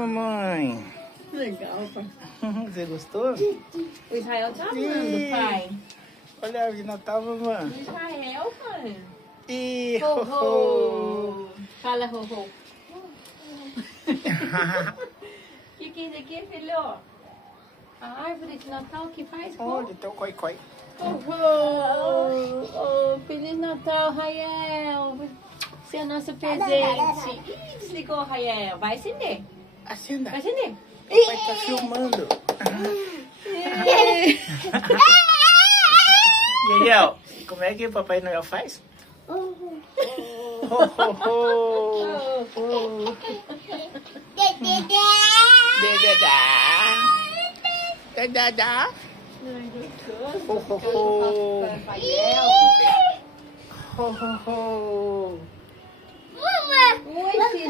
mamãe. Legal, pai. Você gostou? O Israel tá amando, pai. Olha a árvore de Natal, mamãe. O Israel, pai. Ih, Ho, ho. Fala, ho, ho. O que é isso aqui, filho? A árvore de Natal que faz com... Olha, tem o coi-coi. Oh, Feliz Natal, Rael. Você é nosso presente. Ih, desligou, Rael. Vai acender. Acenda. Vai acender. O pai tá filmando. E aí, ó, como é que o Papai Noel faz? Ho, ho, ho. Dededá. Dededá. Ho, ho, ho. Ho, ho, ho. Oi, filho.